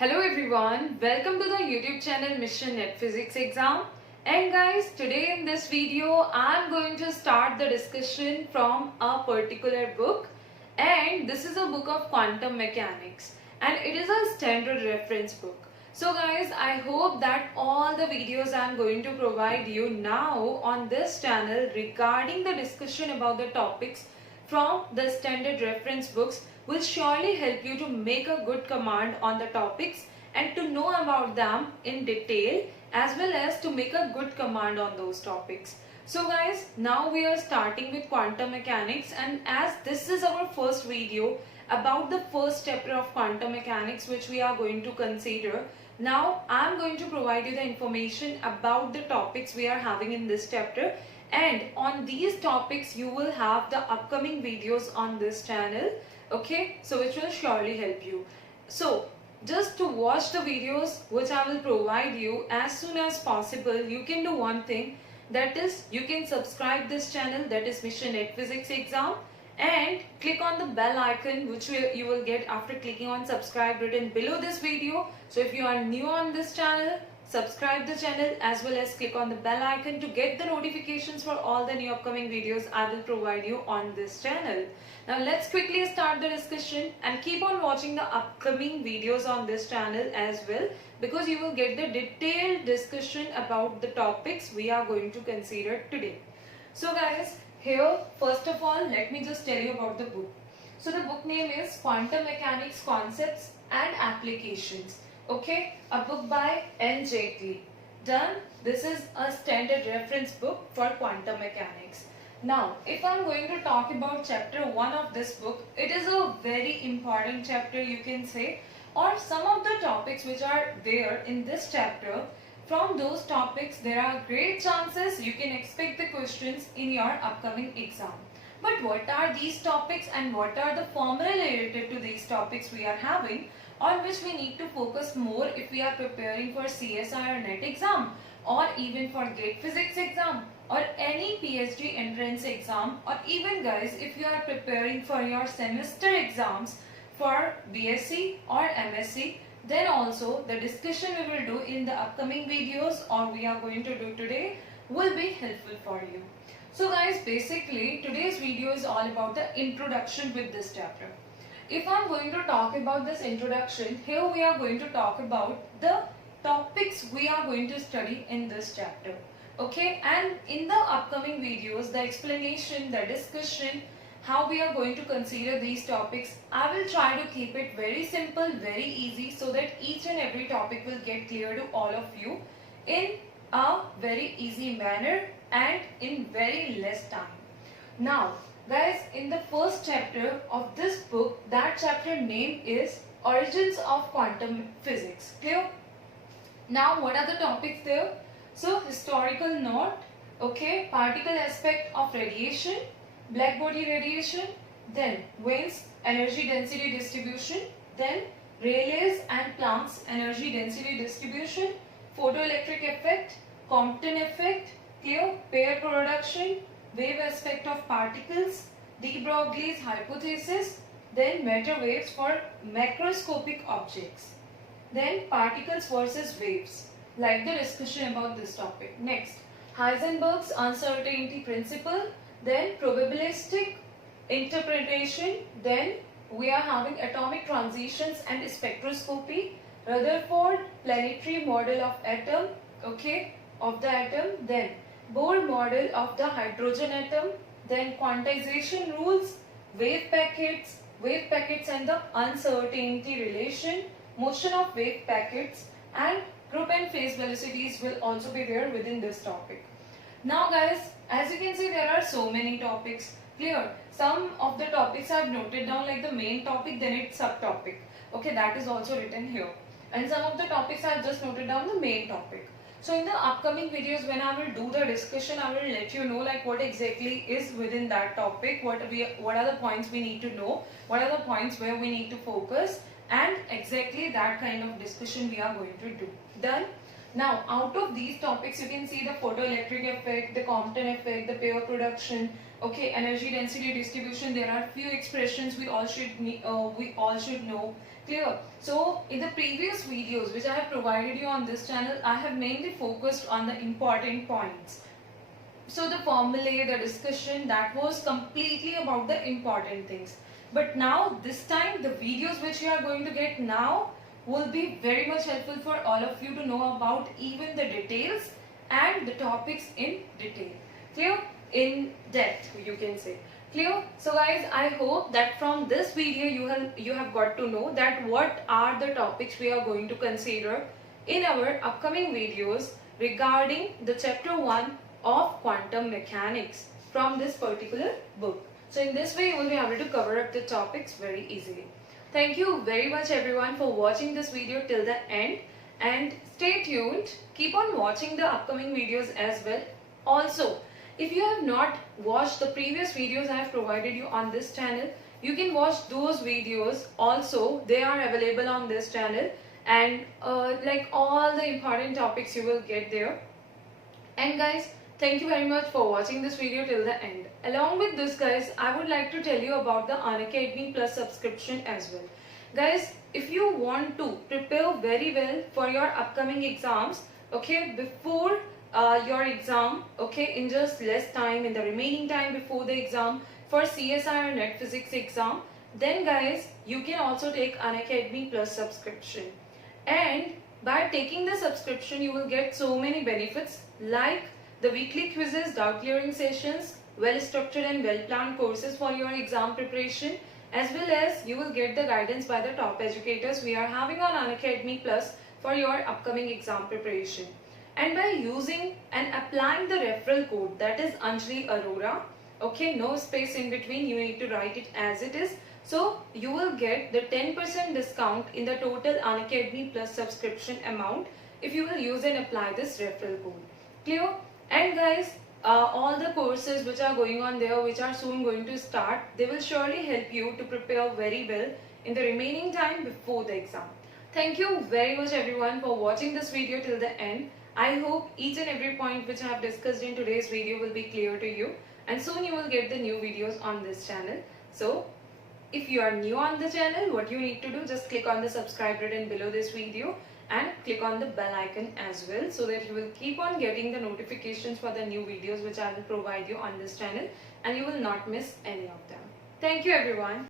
Hello everyone, welcome to the YouTube channel Mission Net Physics Exam. And guys, today in this video, I'm going to start the discussion from a particular book. And this is a book of quantum mechanics. And it is a standard reference book. So guys, I hope that all the videos I'm going to provide you now on this channel regarding the discussion about the topics from the standard reference books will surely help you to make a good command on the topics and to know about them in detail as well as to make a good command on those topics. So guys, now we are starting with quantum mechanics, and as this is our first video about the first chapter of quantum mechanics which we are going to consider, now I am going to provide you the information about the topics we are having in this chapter, and on these topics you will have the upcoming videos on this channel. Okay, so which will surely help you. So just to watch the videos which I will provide you as soon as possible, you can do one thing, that is you can subscribe this channel, that is Mission Net Physics Exam, and click on the bell icon which you will get after clicking on subscribe written below this video. So if you are new on this channel, subscribe the channel as well as click on the bell icon to get the notifications for all the new upcoming videos I will provide you on this channel. Now let's quickly start the discussion and keep on watching the upcoming videos on this channel as well, because you will get the detailed discussion about the topics we are going to consider today. So guys, here first of all let me just tell you about the book. So the book name is Quantum Mechanics Concepts and Applications. Okay, a book by N. Jaitley. Done. This is a standard reference book for quantum mechanics. Now, if I am going to talk about chapter 1 of this book, it is a very important chapter, you can say, or some of the topics which are there in this chapter, from those topics there are great chances you can expect the questions in your upcoming exam. But what are these topics and what are the formula related to these topics we are having, on which we need to focus more if we are preparing for CSI or NET exam, or even for GATE physics exam, or any PhD entrance exam, or even guys if you are preparing for your semester exams for BSc or MSc, then also the discussion we will do in the upcoming videos or we are going to do today will be helpful for you. So guys, basically today's video is all about the introduction with this chapter. If I am going to talk about this introduction, here we are going to talk about the topics we are going to study in this chapter. Okay, and in the upcoming videos, the explanation, the discussion, how we are going to consider these topics, I will try to keep it very simple, very easy, so that each and every topic will get clear to all of you in a very easy manner and in very less time. Now guys, in the first chapter of this book, that chapter name is Origins of Quantum Physics. Clear? Now what are the topics there? So historical note, okay, particle aspect of radiation, black body radiation, then Wien's energy density distribution, then Rayleigh's and Planck's energy density distribution, photoelectric effect, Compton effect, clear, pair production, wave aspect of particles, de Broglie's hypothesis, then matter waves for macroscopic objects, then particles versus waves, like the discussion about this topic. Next, Heisenberg's uncertainty principle, then probabilistic interpretation, then we are having atomic transitions and spectroscopy, Rutherford planetary model of atom, okay, of the atom, then Bohr model of the hydrogen atom, then quantization rules, wave packets and the uncertainty relation, motion of wave packets, and group and phase velocities will also be there within this topic. Now guys, as you can see, there are so many topics. Clear? Some of the topics I have noted down, like the main topic, then its subtopic. Okay, that is also written here. And some of the topics I have just noted down the main topic. So in the upcoming videos when I will do the discussion, I will let you know like what exactly is within that topic, what are the points we need to know, what are the points where we need to focus, and exactly that kind of discussion we are going to do. Done? Now, out of these topics, you can see the photoelectric effect, the Compton effect, the pair production, okay, energy density distribution. There are few expressions we all should know. Clear? So, in the previous videos which I have provided you on this channel, I have mainly focused on the important points. So the formulae, the discussion, that was completely about the important things. But now this time the videos which you are going to get now will be very much helpful for all of you to know about even the details and the topics in detail. Clear? In depth, you can say. Clear? So guys, I hope that from this video you have got to know that what are the topics we are going to consider in our upcoming videos regarding the chapter 1 of quantum mechanics from this particular book. So in this way you will be able to cover up the topics very easily. Thank you very much everyone for watching this video till the end, and stay tuned. Keep on watching the upcoming videos as well. Also, if you have not watched the previous videos I have provided you on this channel, you can watch those videos also. They are available on this channel, and like all the important topics you will get there. And guys, thank you very much for watching this video till the end. Along with this guys, I would like to tell you about the Unacademy Plus subscription as well. Guys, if you want to prepare very well for your upcoming exams, okay, before your exam, okay, in just less time, in the remaining time before the exam for CSI or Net Physics exam, then guys, you can also take Unacademy Plus subscription. And by taking the subscription, you will get so many benefits like the weekly quizzes, doubt clearing sessions, well-structured and well-planned courses for your exam preparation, as well as you will get the guidance by the top educators we are having on Unacademy Plus for your upcoming exam preparation. And by using and applying the referral code, that is Anjali Arora, okay, no space in between, you need to write it as it is. So you will get the 10% discount in the total Unacademy Plus subscription amount if you will use and apply this referral code. Clear? And guys, all the courses which are going on there, which are soon going to start, they will surely help you to prepare very well in the remaining time before the exam. Thank you very much everyone for watching this video till the end. I hope each and every point which I have discussed in today's video will be clear to you, and soon you will get the new videos on this channel. So if you are new on the channel, what you need to do, just click on the subscribe button below this video and click on the bell icon as well, so that you will keep on getting the notifications for the new videos which I will provide you on this channel, and you will not miss any of them. Thank you everyone.